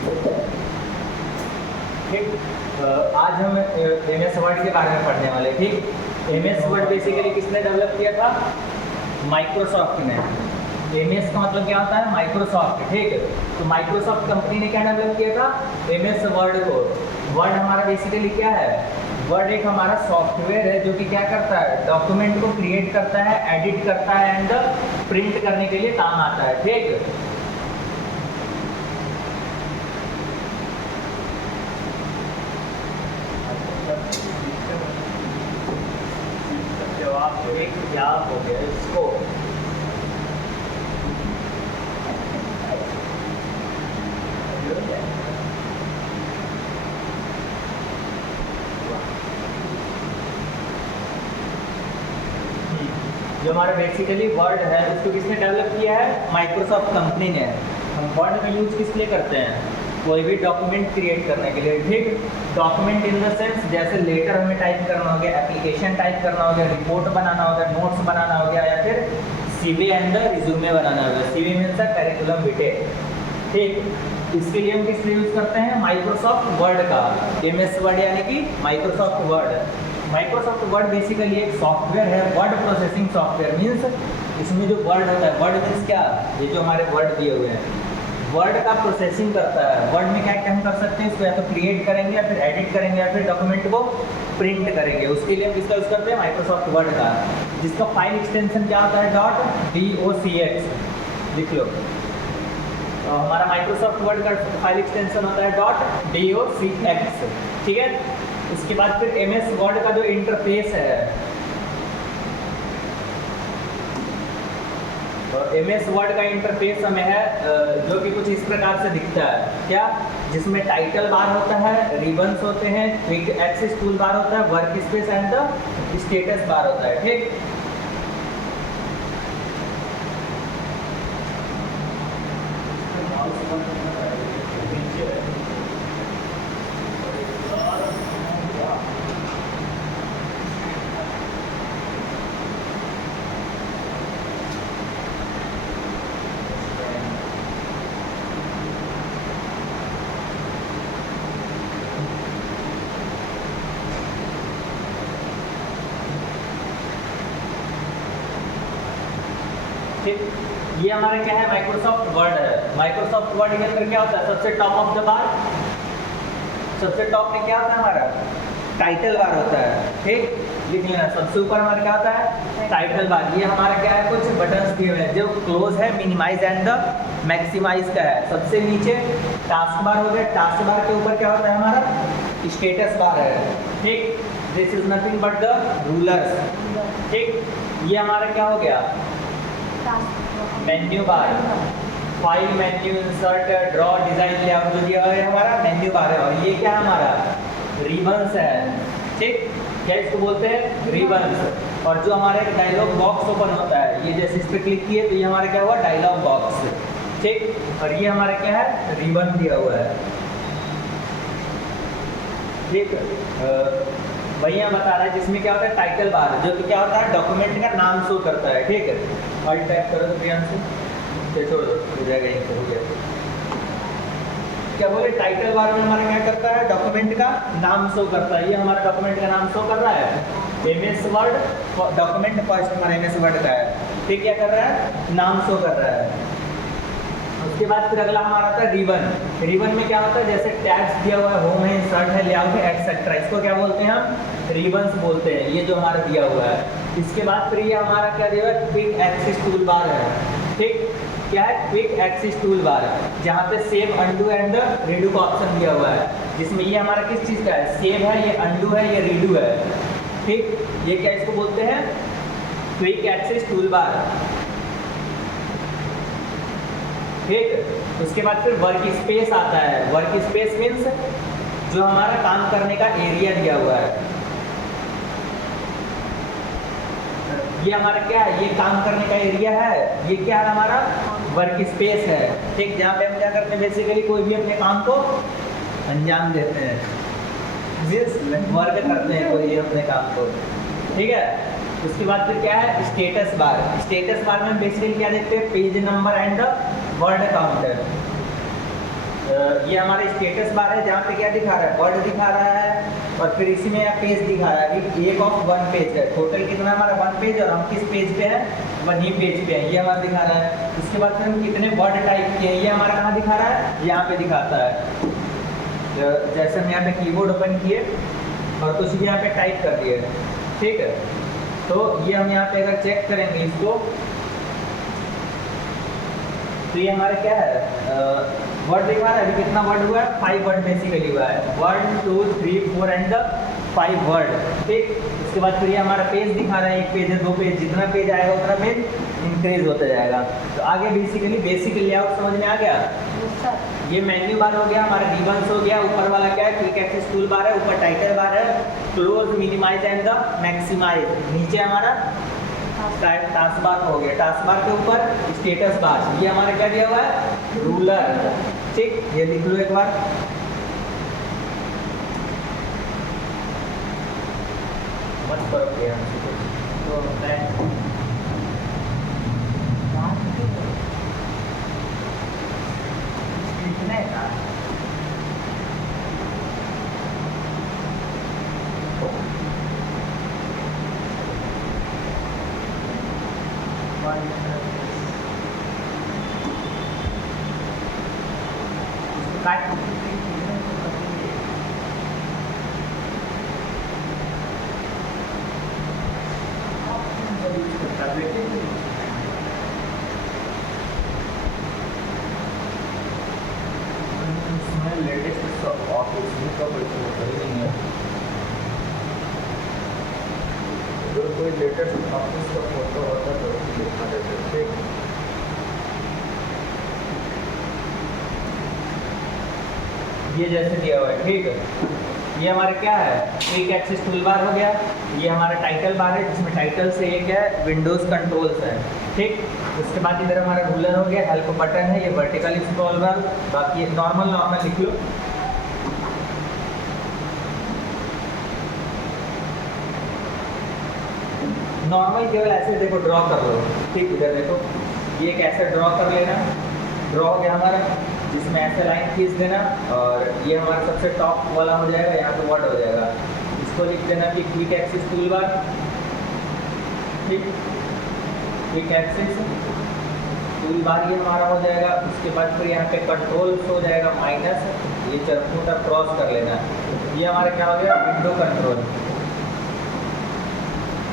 ठीक, आज हम MS वर्ड के बारे में पढ़ने वाले। ठीक, MS वर्ड बेसिकली किसने डेवलप किया था? माइक्रोसॉफ्ट ने। MS का मतलब क्या होता है? माइक्रोसॉफ्ट। ठीक, तो माइक्रोसॉफ्ट कंपनी ने क्या डेवलप किया था? MS वर्ड को। वर्ड हमारा बेसिकली क्या है? वर्ड एक हमारा सॉफ्टवेयर है जो कि क्या करता है? डॉक्यूमेंट को क्रिएट करता है, एडिट करता है एंड प्रिंट करने के लिए काम आता है। ठीक, जवाब एक याद हो गया इसको। जो हमारा बेसिकली वर्ड है उसको किसने डेवलप किया है? माइक्रोसॉफ्ट कंपनी ने। हम वर्ड का यूज किस लिए करते हैं? कोई भी डॉक्यूमेंट क्रिएट करने के लिए। ठीक, डॉक्यूमेंट इन द सेंस जैसे लेटर हमें टाइप करना हो गया, एप्लीकेशन टाइप करना हो गया, रिपोर्ट बनाना हो गया, नोट्स बनाना हो गया, या फिर CV एंड रिज्यूमे बनाना हो गया। CV मीन्स करिकुलम विटे। ठीक, इसके लिए हम किस लिए यूज करते हैं? माइक्रोसॉफ्ट वर्ड का। MS वर्ड यानी कि Microsoft word. Microsoft word basically एक सॉफ्टवेयर है, वर्ड प्रोसेसिंग सॉफ्टवेयर। मीन्स इसमें जो वर्ड होता है, वर्ड मीन्स क्या? ये जो हमारे वर्ड दिए हुए हैं, वर्ड का प्रोसेसिंग करता है। वर्ड में क्या क्या हम कर सकते हैं? इसको या तो क्रिएट करेंगे, या फिर एडिट करेंगे, या फिर डॉक्यूमेंट को प्रिंट करेंगे। उसके लिए हम किसका यूज करते हैं? माइक्रोसॉफ्ट वर्ड का, जिसका फाइल एक्सटेंशन क्या होता है? .docx। लिख लो। तो हमारा माइक्रोसॉफ्ट वर्ड का फाइल एक्सटेंशन होता है .docx। ठीक है, उसके बाद फिर MS वर्ड का जो इंटरफेस है, MS वर्ड का इंटरफेस हमें है जो कि कुछ इस प्रकार से दिखता है। क्या? जिसमें टाइटल बार होता है, रिबन्स होते हैं, क्विक एक्सेस टूल बार होता है, work space and the status bar होता है। ठीक, ठीक, ये हमारा क्या है? माइक्रोसॉफ्ट वर्ड है। माइक्रोसॉफ्ट वर्ड के अंदर क्या होता है? सबसे टॉप ऑफ द बार, सबसे टॉप में क्या होता है हमारा? टाइटल बार होता है। ठीक, लिख लेना। सबसे ऊपर हमारा क्या होता है? Title bar. ये हमारा क्या है? कुछ बटन्स दिए हुए हैं। जो क्लोज है, मिनिमाइज एंड द मैक्सिमाइज का है। सबसे नीचे टास्क बार हो गया। टास्क बार के ऊपर क्या होता है हमारा? स्टेटस बार है। ठीक, this is nothing but the rulers. ठीक, ये हमारा क्या हो गया? Menu bar. File menu, insert, draw, design, layout जो दिया हुआ है हमारा मेन्यू बार है। और ये क्या हमारा? रिबन्स है। ठीक, क्या इसको बोलते हैं? रिबन्स। और जो हमारे डायलॉग बॉक्स ओपन होता है, ये जैसे इस पर क्लिक किए तो ये हमारा क्या हुआ? Dialog box. ठीक, और ये हमारा क्या है? रिबन दिया हुआ है। ठीक, वही यहाँ बता रहा है जिसमें क्या होता है? टाइटल बार, जो कि क्या होता है? डॉक्यूमेंट का नाम शो करता है। ठीक है, और टाइप करो तो प्रियांशु, छोड़ दो, हो जाएगा, यहीं हो गया। क्या बोले? टाइटल बार में हमारा क्या करता है? डॉक्यूमेंट का नाम शो करता है। ये हमारा डॉक्यूमेंट का नाम शो कर रहा है। MS वर्ड डॉक्यूमेंट फर्स्ट हमारा MS वर्ड का है। ठीक, क्या कर रहा है? नाम शो कर रहा है। उसके बाद फिर अगला हमारा आता है रिबन। रिबन में क्या होता है? जैसे टैग्स दिया हुआ है, होम है, इंसर्ट है, लेआउट है, एक्सेट्रा, इसको क्या बोलते हैं? हम रिबन्स बोलते हैं। ये जो हमारा दिया हुआ है। इसके बाद फिर ये हमारा क्या दिया हुआ है? क्विक एक्सेस टूल बार है। ठीक, क्या है? क्विक एक्सेस टूल बार, जहाँ पे सेव, अंडू एंड रीडू का ऑप्शन दिया हुआ है। जिसमें ये हमारा किस चीज़ का है? सेव है, ये अंडू है, ये रीडू है। ठीक, ये क्या इसको बोलते हैं? Quick access toolbar. ठीक, उसके बाद फिर वर्क स्पेस आता है। वर्क स्पेस मीन्स जो हमारा काम करने का एरिया दिया हुआ है। ये हमारा क्या है? ये काम करने का एरिया है। ये क्या है? हमारा वर्क स्पेस है। ठीक, जहाँ पे हम क्या करते हैं? बेसिकली कोई भी अपने काम को अंजाम देते हैं, वर्क करते हैं कोई अपने काम को। ठीक है, उसके बाद फिर क्या है? Status bar. स्टेटस बार में बेसिकली क्या देखते हैं? Page number and word counter. ये हमारा स्टेटस बार है जहाँ पे क्या दिखा रहा है, वर्ड दिखा रहा है और फिर इसी में पेज दिखा रहा है कि एक ऑफ वन पेज है। टोटल कितना हमारा वन पेज और हम किस पेज पे है, वही पेज पे है, ये हमारा दिखा रहा है। उसके बाद फिर हम कितने वर्ड टाइप किए हैं ये हमारा कहाँ दिखा रहा है, यहाँ पे दिखाता है। जैसे हम यहाँ पे कीबोर्ड ओपन किए और कुछ भी यहाँ पे टाइप कर दिए, ठीक है। तो ये हम यहाँ पे अगर चेक करेंगे इसको तो ये हमारा क्या है, वर्ड दिखा रहा है। अभी कितना वर्ड हुआ है, 5 वर्ड बेसिकली हुआ है, 1 2 3 4 एंड 5 वर्ड, ठीक। उसके बाद फिर ये हमारा पेज दिखा रहा है, एक पेज है, 2 पेज, जितना पेज आएगा उतना पेज इंक्रीज होता जाएगा। तो आगे बेसिकली बेसिक लेआउट समझ में आ गया। ये मेन्यू बार हो गया, हमारा रिबन्स हो गया, ऊपर वाला क्या है, क्विक एक्सेस टूल बार है, ऊपर टाइटल बार है, close minimise and the maximise, नीचे हमारा टास्क बार हो गया, टास्क बार के ऊपर स्टेटस बार, ये हमारा क्या दिया हुआ है, रूलर, ठीक। ये लिख लो एक बार, मत करो क्या तो मैं लिखना है ना। लेटेस्ट ऑफिस का नहीं है, अगर कोई लेटेस्ट ऑफिस का फोटो होता तो दिखा देते, ठीक। ये जैसे दिया हुआ है, ठीक है। ये हमारा क्या है, क्विक एक्सेस टूल बार हो गया, ये हमारा टाइटल बार है जिसमें टाइटल से ये क्या है, विंडोज कंट्रोल्स है, ठीक। उसके बाद इधर हमारा रूलर हो गया, हेल्प बटन है, ये वर्टिकल स्क्रॉल बार, बाकी नॉर्मल नॉर्मल लिख लो। नॉर्मल केवल ऐसे देखो ड्रॉ कर लो, ठीक। इधर देखो ये एक ऐसे ड्रॉ कर लेना, ड्रॉ हो गया हमारा, जिसमें ऐसे लाइन खींच देना और ये हमारा सबसे टॉप वाला हो जाएगा, यहाँ पे वर्ड हो जाएगा। इसको लिख देना कि क्विक एक्सेस टूल बार, ठीक। क्विक एक्सेस टूल बार ये हमारा हो जाएगा। उसके बाद फिर यहाँ पे कंट्रोल्स हो जाएगा माइनस, ये चरखूटा क्रॉस कर लेना, ये हमारा क्या हो गया, विंडो कंट्रोल,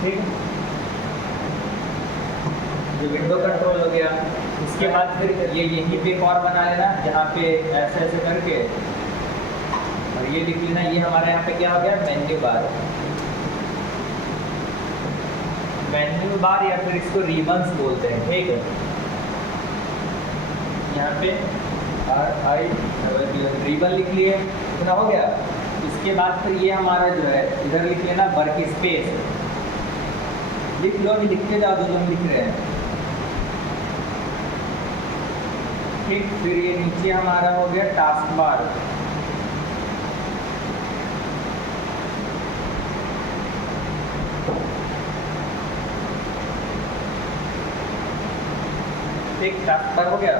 ठीक। ये विंडो कंट्रोल हो गया। इसके बाद फिर ये यहीं पे एक और बना लेना, जहाँ पे ऐसे ऐसे करके और ये लिख लेना, ये हमारे यहाँ पे क्या हो गया, मेन्यू बार, मेन्यू बार या फिर इसको रिबन्स बोलते हैं, ठीक है। यहाँ पे RI रिबन लिख लिए, इतना हो गया। इसके बाद फिर ये हमारा जो है इधर लिख लेना वर्क स्पेस, लिख लो, नहीं लिखते जाओ जो लिख रहे हैं, ठीक। फिर ये नीचे हमारा हो गया टास्क बार, ठीक, टास्क बार हो गया।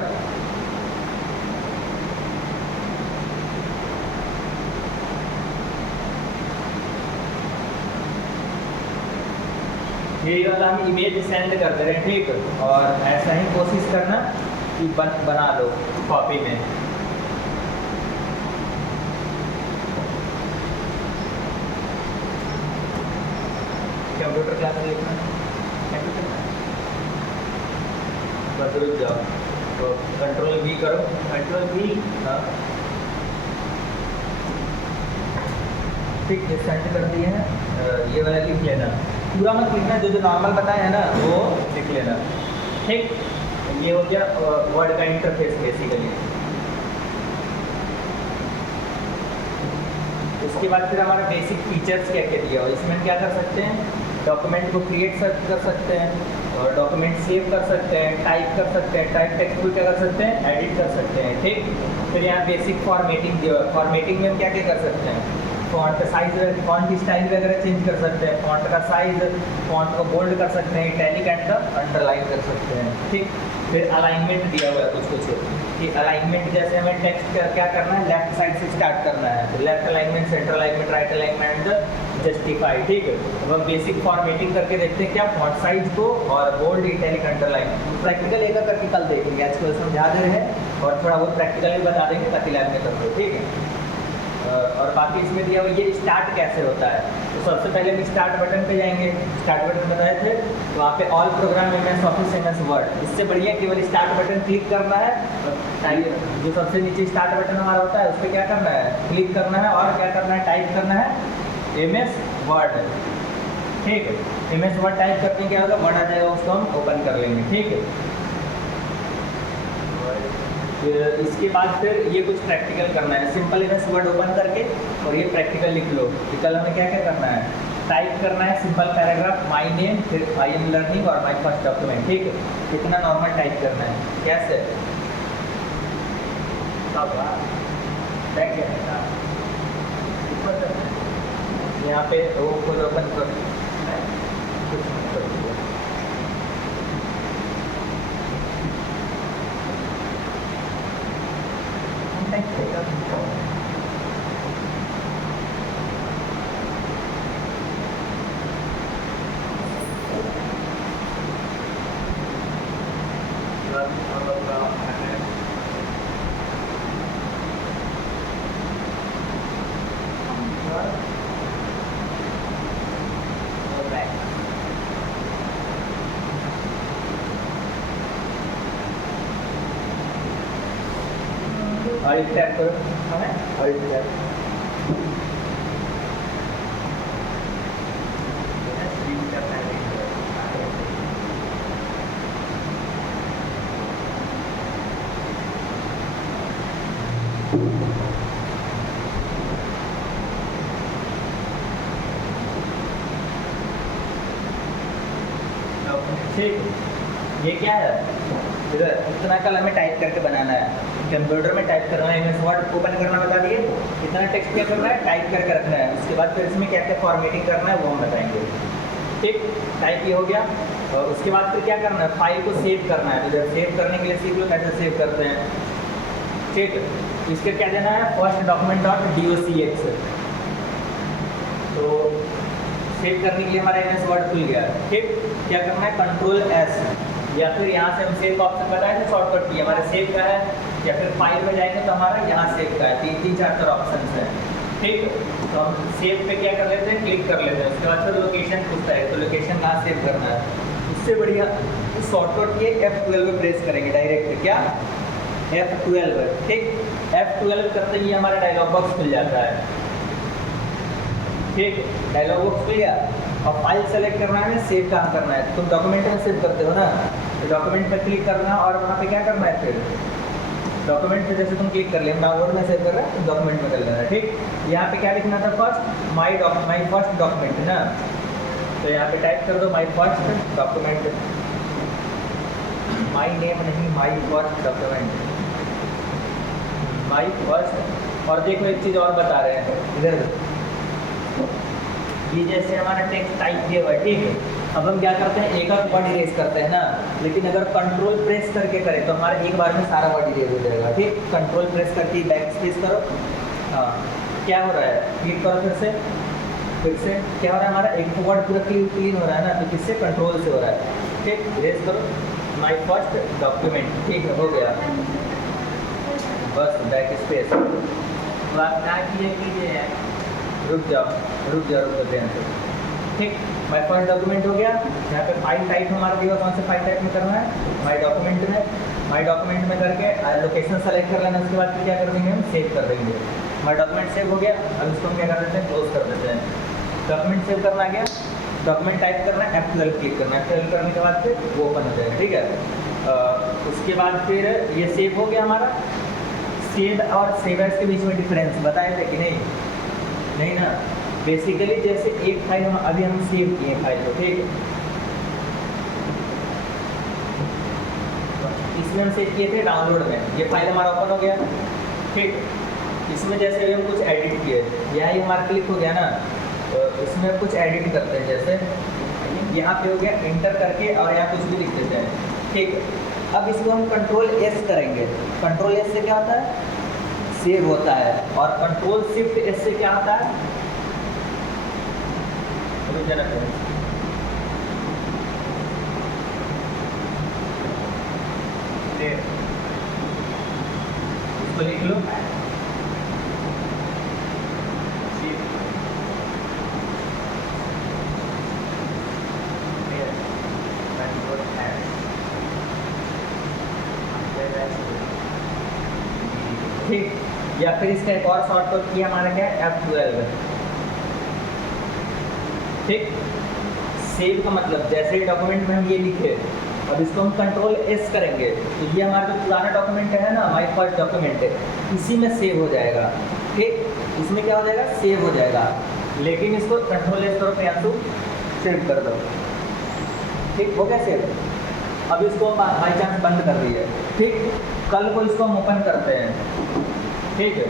ये वाला हम इमेज सेंड कर दे रहे हैं, ठीक। और ऐसा ही कोशिश करना कि बना लो कॉपी में। कंप्यूटर क्लास देखना, कंप्यूटर बस रुक जाओ, तो कंट्रोल V करो, कंट्रोल V, हाँ ठीक, सेंड कर दिए हैं। ये वाला लिख लेना, पूरा मत लिखना, जो जो नॉर्मल बताया है ना वो लिख लेना, ठीक। ये हो गया वर्ड का इंटरफेस बेसिकली। उसके बाद फिर हमारा बेसिक फीचर्स क्या क्या दिया हो, इसमें क्या कर सकते हैं, डॉक्यूमेंट को क्रिएट कर सकते हैं और डॉक्यूमेंट सेव कर सकते हैं, टाइप कर सकते हैं, टाइप टेक्स्ट को क्या कर सकते हैं, एडिट कर सकते हैं, ठीक। फिर यहाँ बेसिक फॉर्मेटिंग दिया है, फॉर्मेटिंग में हम क्या क्या कर सकते हैं, फॉन्ट साइज, फॉन्ट की स्टाइल वगैरह चेंज कर सकते हैं, फॉन्ट का साइज, फॉन्ट को बोल्ड कर सकते हैं, इटैलिक एंड द अंडरलाइन कर सकते हैं, ठीक। फिर अलाइनमेंट दिया हुआ है कुछ कुछ कि अलाइनमेंट जैसे हमें टेक्स्ट क्या करना है, लेफ्ट साइड से स्टार्ट करना है, तो left alignment, centre alignment, right alignment, justify, ठीक है। अब हम बेसिक फॉर्मेटिंग करके देखते हैं क्या फॉन्ट साइज को और बोल्ड, इटैलिक, अंडरलाइन। प्रैक्टिकल एक करके कल देखेंगे, आज कल समझा दे रहे हैं और थोड़ा बहुत प्रैक्टिकल भी बता देंगे ताकि लैब में कर दो, ठीक है। और बाकी इसमें दिया हुआ ये स्टार्ट कैसे होता है, तो सबसे पहले हम स्टार्ट बटन पे जाएंगे। स्टार्ट बटन बताए थे, तो वहाँ पे all programme MS office MS word, इससे बढ़िया केवल स्टार्ट बटन क्लिक करना है। जो सबसे नीचे स्टार्ट बटन हमारा होता है उस पर क्या करना है, क्लिक करना है और क्या करना है, टाइप करना है MS वर्ड, ठीक है। MS वर्ड टाइप करके क्या होगा, वर्ड आ जाएगा, उसको हम ओपन कर लेंगे, ठीक है। इसके बाद फिर ये कुछ प्रैक्टिकल करना है, सिंपल MS वर्ड ओपन करके और ये प्रैक्टिकल लिख लो कि कल हमें क्या क्या करना है, टाइप करना है सिंपल पैराग्राफ, माय नेम, फिर आई एम लर्निंग और माय फर्स्ट डॉक्यूमेंट, ठीक है। इतना नॉर्मल टाइप करना है, कैसे यहाँ पे वो खुद ओपन कर ऑल्ट टैप करो, है ऑल्ट टैप, ठीक। ये क्या है, इधर इतना कल हमें टाइप करके बनाना है, कंप्यूटर में टाइप करना है, MS वर्ड ओपन करना बता दिए, इतना टेक्स्ट क्या करना है, टाइप करके रखना है। उसके बाद फिर इसमें क्या क्या फॉर्मेटिंग करना है वो हम बताएंगे, ठीक। टाइप ये हो गया और उसके बाद फिर क्या करना है, फाइल को सेव करना है। तो जब सेव करने के लिए सीख लो कैसे सेव करते हैं, ठीक। इसके क्या देना है, फर्स्ट डॉक्यूमेंट डॉट docx, तो सेव करने के लिए हमारा MS वर्ड खुल गया, ठीक। क्या करना है, Ctrl+S, या फिर यहाँ से हम सेव ऑप्शन बताए थे शॉर्टकट की, हमारा सेव का है, या फिर फाइल में जाएंगे तो हमारा यहाँ सेव का है, तीन चार ऑप्शन है, ठीक। तो हम सेव पे क्या कर लेते हैं, क्लिक कर लेते हैं। उसके बाद फिर लोकेशन पूछता है, तो लोकेशन कहाँ सेव करना है, उससे बढ़िया शॉर्टकट ये F12 पे प्रेस करेंगे डायरेक्ट, क्या F12, ठीक। F12 करते ही हमारा डायलॉग बॉक्स खुल जाता है, ठीक। डायलॉग बॉक्स खुल गया और फाइल सेलेक्ट करना है, सेव कहाँ करना है, तुम डॉक्यूमेंट में सेव करते हो ना, तो डॉक्यूमेंट पर क्लिक करना और वहाँ पे क्या करना है, फिर डॉक्यूमेंट पे जैसे तुम क्लिक कर लिया, डाउनलोड में सेव कर रहे हैं तो डॉक्यूमेंट में कर लेना है, ठीक। यहाँ पे क्या लिखना था, फर्स्ट माई फर्स्ट डॉक्यूमेंट ना, तो यहाँ पे टाइप कर दो my first document, my name नहीं, my first document, my first. और देखो एक चीज़ और बता रहे हैं इधर, ये जैसे हमारा टेक्स्ट टाइप किया हुआ है, ठीक है। अब हम क्या करते हैं, एक वर्ड इरेज करते हैं ना, लेकिन अगर कंट्रोल प्रेस करके करें तो हमारे एक बार में सारा वर्ड इरेज हो जाएगा, ठीक। कंट्रोल प्रेस करके बैक स्पेस करो, हाँ क्या हो रहा है, क्लिक करो फिर से क्या हो रहा है, हमारा एक वर्ड पूरा क्लीन हो रहा है ना, तो किससे, कंट्रोल से हो रहा है, ठीक। इरेज करो माई फर्स्ट डॉक्यूमेंट, ठीक है, हो गया, बस बैक स्पेस। तो आप क्या कीजिए, रुक जाओ ध्यान से, ठीक। माई फर्स्ट डॉक्यूमेंट हो गया। यहाँ पे फाइल टाइप हमारा दिया, कौन से फाइल टाइप में करना है, माई डॉक्यूमेंट में करके लोकेशन सेलेक्ट कर लेना। उसके बाद फिर क्या कर देंगे, हम सेव कर देंगे। माई डॉक्यूमेंट सेव हो गया, अब इसको हम क्या कर देते हैं, क्लोज कर देते हैं। डॉक्यूमेंट सेव करना आ गया, डॉक्यूमेंट टाइप करना है, F12 क्लिक करना है, F12 करने के बाद फिर वो ओपन हो जाएगा, ठीक है। उसके बाद फिर ये सेव हो गया हमारा। सेव और सेव एज के बीच में डिफरेंस बताए थे कि नहीं ना, बेसिकली जैसे एक फाइल हम अभी सेव किए फाइल को, ठीक। इसमें हम सेव किए थे डाउनलोड में, ये फाइल हमारा ओपन हो गया, ठीक। इसमें जैसे अभी हम कुछ एडिट किए, यहाँ ही हमारा क्लिक हो गया ना, तो इसमें कुछ एडिट करते हैं, जैसे यहाँ पे हो गया इंटर करके और यहाँ कुछ भी लिख देते हैं, ठीक। अब इसको हम कंट्रोल एस करेंगे। कंट्रोल एस से क्या होता है, सेव होता है। और कंट्रोल शिफ्ट एस से क्या होता है, इसको लिख लो, ठीक। या फिर इसका एक और शॉर्टकट की हमारा क्या है, F12। ठीक, सेव का मतलब जैसे डॉक्यूमेंट में हम ये लिखे, अब इसको हम कंट्रोल एस करेंगे तो ये हमारा जो पुराना डॉक्यूमेंट है ना, माई फर्स्ट डॉक्यूमेंट है, इसी में सेव हो जाएगा। ठीक, इसमें क्या हो जाएगा, सेव हो जाएगा। लेकिन इसको कंट्रोल एस करो प्रियांशु, सेव कर दो। ठीक, हो गया सेव। अब इसको बाई चांस बंद कर दिए। ठीक, कल को इसको हम ओपन करते हैं। ठीक है,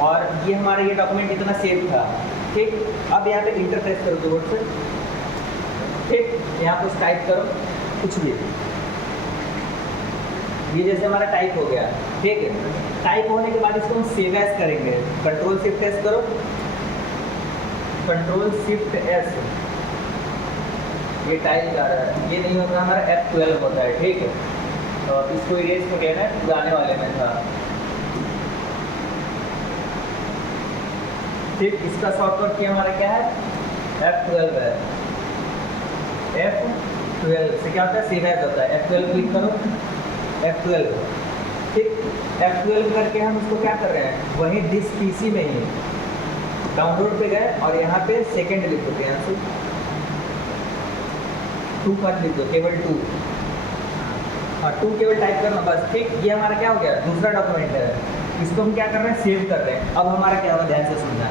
और ये हमारा ये डॉक्यूमेंट इतना सेव था। ठीक, अब यहाँ पे इंटरप्रेस करो कीबोर्ड से। ठीक, यहाँ पर टाइप करो कुछ भी, ये जैसे हमारा टाइप हो गया। ठीक है, टाइप होने के बाद इसको हम सेव एज करेंगे। कंट्रोल शिफ्ट एस करो, कंट्रोल शिफ्ट एस, ये टाइप आ रहा है, ये नहीं होता, हमारा F12 होता है। ठीक है, तो इसको इरेज कर लेना है, पुराने वाले में था। ठीक, इसका शॉर्टकट की हमारा क्या है, F12 है। F12 से क्या होता है, सेव एज होता है। F12 क्लिक करो, F12। ठीक, F12 करके हम इसको क्या कर रहे हैं, वही दिस पीसी में ही डाउनलोड पे गए और यहाँ पे सेकेंड लिख दो, यहाँ से 2 कर लिख दो, केवल 2। हाँ, 2 केवल टाइप करना बस। ठीक, ये हमारा क्या हो गया, दूसरा डॉक्यूमेंट है, इसको हम क्या कर रहे हैं, सेव कर रहे हैं। अब हमारा क्या होगा, ध्यान से सुनना।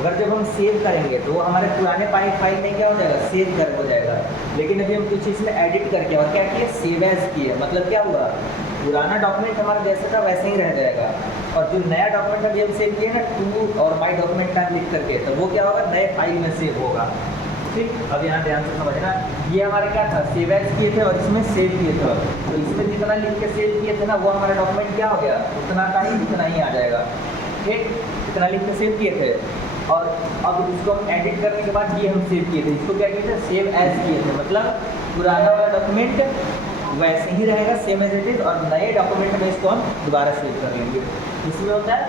अगर जब हम सेव करेंगे तो वो हमारे पुराने फाइल में क्या हो जाएगा, सेव कर हो जाएगा। लेकिन अभी हम कुछ इसमें एडिट करके और क्या किए, सेव एज किए। मतलब क्या हुआ, पुराना डॉक्यूमेंट हमारा जैसा था वैसे ही रह जाएगा, और जो नया डॉक्यूमेंट अभी हम सेव किए ना, टू और माई डॉक्यूमेंट का लिख करके, तो वो क्या होगा, नए फाइल में सेव होगा। ठीक, अब यहाँ ध्यान से समझना, ये हमारे क्या था, सेव एज किए थे और इसमें सेव किए थे। तो इसमें जितना लिख के सेव किए थे ना, वो हमारा डॉक्यूमेंट क्या हो गया, उतना का ही उतना ही आ जाएगा। ठीक, इतना लिख के सेव किए थे, और अब इसको हम एडिट करने के बाद ये हम सेव किए थे, इसको क्या किए थे, सेव एज किए थे। मतलब पुराना वाला डॉक्यूमेंट वैसे ही रहेगा, सेम एज इट इज, और नए डॉक्यूमेंट में इसको हम दोबारा सेव कर लेंगे। इसमें होता है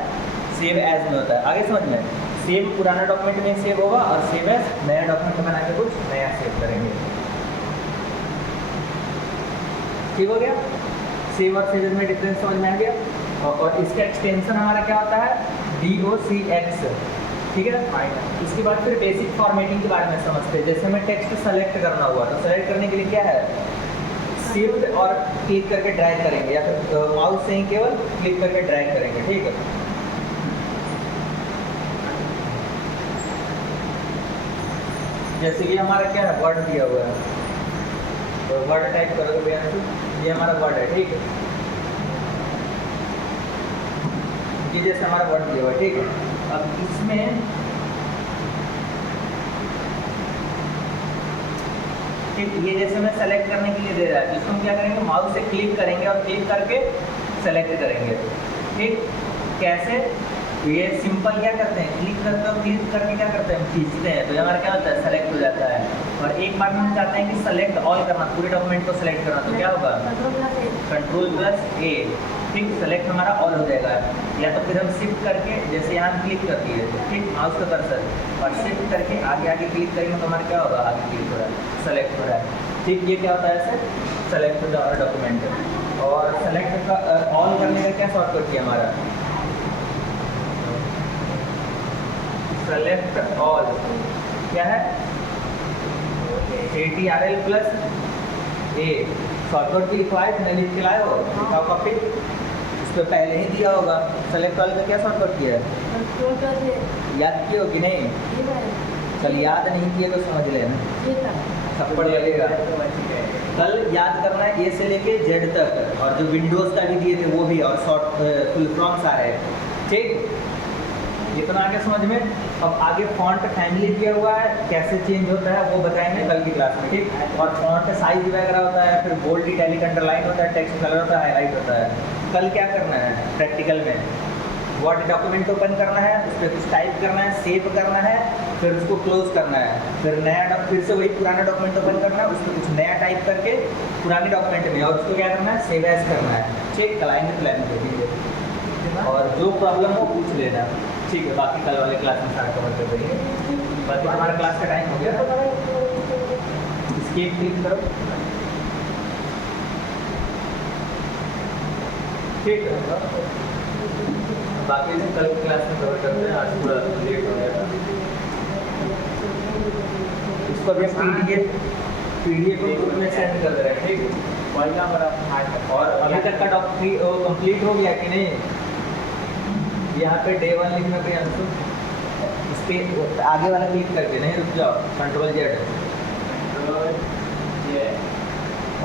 सेव एज में होता है। आगे समझ में, सेव पुराना डॉक्यूमेंट में सेव होगा और सेव एज नया डॉक्यूमेंट बना के कुछ नया सेव करेंगे। ठीक हो गया, सेव और सेव में डिफरेंस समझ में आ गया। और इसका एक्सटेंशन हमारा क्या होता है, DOCX। ठीक है, इसके बाद फिर बेसिक फॉर्मेटिंग के बारे में समझते हैं। जैसे हमें टेक्स्ट सेलेक्ट करना हुआ, तो सेलेक्ट करने के लिए क्या है, शिफ्ट और क्लिक करके ड्रैग करेंगे, या फिर माउस से ही केवल क्लिक करके ड्रैग करेंगे। ठीक है, जैसे कि हमारा क्या है, वर्ड दिया हुआ है, तो वर्ड टाइप करोगे भैया, ये हमारा वर्ड है। ठीक है, ये जैसे हमारा वर्ड दिया हुआ है। ठीक है, अब इसमें ठीक, ये जैसे मैं सेलेक्ट करने के लिए दे रहा है, इसको हम क्या करेंगे, माउस से क्लिक करेंगे और क्लिक करके सेलेक्ट करेंगे। ठीक, कैसे, ये सिंपल क्या करते हैं, क्लिक करते हैं, क्लिक करके क्या करते हैं, खींचते हैं, तो हमारा क्या होता है, सेलेक्ट हो जाता है। और एक बार में हम चाहते हैं कि सेलेक्ट ऑल करना, पूरे डॉक्यूमेंट को सेलेक्ट करना, तो क्या होगा, Ctrl+A। ठीक, सेलेक्ट हमारा ऑल हो जाएगा। या तो फिर हम शिफ्ट करके, जैसे यहाँ क्लिक कर दिए, ठीक, माउस का कर्सर, और शिफ्ट करके आगे आगे क्लिक करेंगे तो हमारा क्या होगा, आगे क्लिक हो रहा है, सेलेक्ट हो रहा है। ठीक, ये क्या होता है, ऐसे सेलेक्ट हो जाएगा डॉक्यूमेंट। और सेलेक्ट का ऑल करने का क्या शॉर्टकट किया हमारा, सेलेक्ट ऑल, क्या है, ATRL+A। शॉर्टकट भी लिखवाए थे, नहीं लिख के लाए हो, लिखाओ कॉपी, इस पर पहले ही दिया होगा। सेलेक्ट ऑल का क्या शॉर्टकट किया है, याद किए हो कि नहीं, कल याद नहीं किए तो समझ लेना, थप्पड़ लगेगा। कल याद करना है A से लेके Z तक, और जो विंडोज़ का भी दिए थे वो भी, और शॉर्ट फुल फॉर्म्स आ रहे हैं। ठीक, इतना आगे समझ में। अब आगे फॉन्ट फैमिली दिया हुआ है, कैसे चेंज होता है वो बताएंगे कल की क्लास में, ठीक। और फॉन्ट साइज वगैरह होता है, फिर बोल्ड इटैलिक अंडरलाइन होता है, टेक्स्ट कलर होता है, हाईलाइट होता है। कल क्या करना है प्रैक्टिकल में, वर्ड डॉक्यूमेंट ओपन करना है, उस पर कुछ टाइप करना है, सेव करना है, फिर उसको क्लोज करना है, फिर से वही पुराना डॉक्यूमेंट ओपन करना है, उस पर कुछ नया टाइप करके पुराने डॉक्यूमेंट में, और उसको क्या करना है, सेव एज करना है, ठीक। कलाएंगे प्लान करेंगे, और जो प्रॉब्लम हो पूछ लेना, ठीक है। बाकी कल वाले क्लास में सारा कवर कर देंगे। बाकी हमारा क्लास का टाइम हो गया ना, इसके क्लिक करो, ठीक है। बाकी से कल क्लास में कवर करते हैं, आज पूरा लेट हो गया था। इसको भी पीडीएफ ग्रुप में सेंड कर दे रहे हैं, ठीक है। और अभी तक का डॉक्यूमेंट कंप्लीट हो गया कि नहीं, यहाँ पे डे 1 लिखना पे आंसर, इस पे आगे वाला क्लिक करके नहीं रुक जाओ, कंट्रोल जेड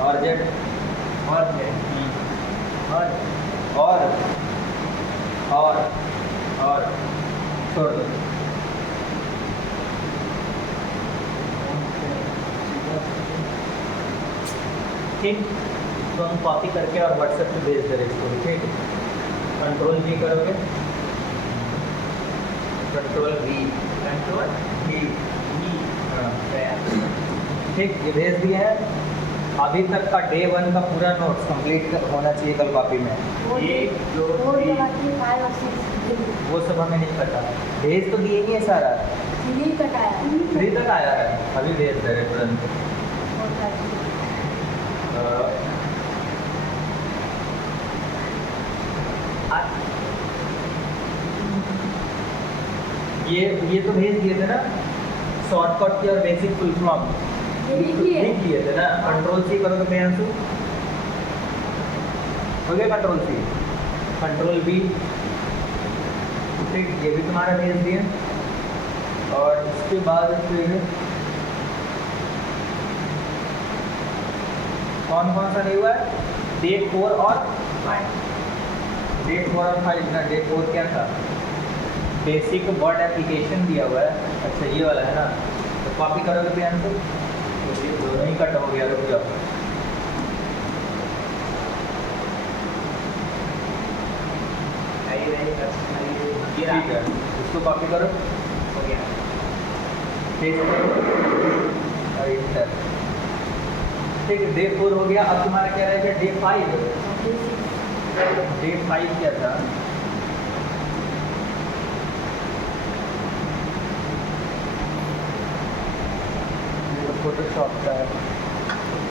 और जेड और छोड़ दो, ठीक। तो हम कॉपी करके और व्हाट्सएप पे भेज दे रहे इसको, ठीक। कंट्रोल V करोगे, कंट्रोल V, हाँ ठीक, ये भेज दिया है। अभी तक का डे 1 का पूरा नोट्स कंप्लीट होना चाहिए कल कॉपी में। 1 2 3 वो सब हमें नहीं पता, भेज तो दिए ही है सारा, 3 तक आया है, अभी भेज दे रहे तुरंत। ये तो भेज दिए थे ना, शॉर्टकट की और बेसिक फुल फॉर्म लिख दिए थे ना। कंट्रोल C करोगे मैं आंसू हो गया, कंट्रोल C, कंट्रोल V, ठीक। ये भी तुम्हारा भेज दिए, और इसके बाद फिर कौन कौन सा नहीं हुआ है, डे 4 और 5, डे 4 और 5 ना। डे 4 क्या था, बेसिक वर्ड एप्लीकेशन दिया हुआ है, अच्छा ये वाला है ना। तो कॉपी करोगे भी आंसर, दोनों ही कट हो गया, रुक जाओ। ठीक है, इसको कॉपी करो, हो गया, पेस्ट करो और इंटर, ठीक है। डे 4 हो गया। अब तुम्हारा क्या रहेगा, डे 5। डे 5 क्या था, फोटोशॉप का है,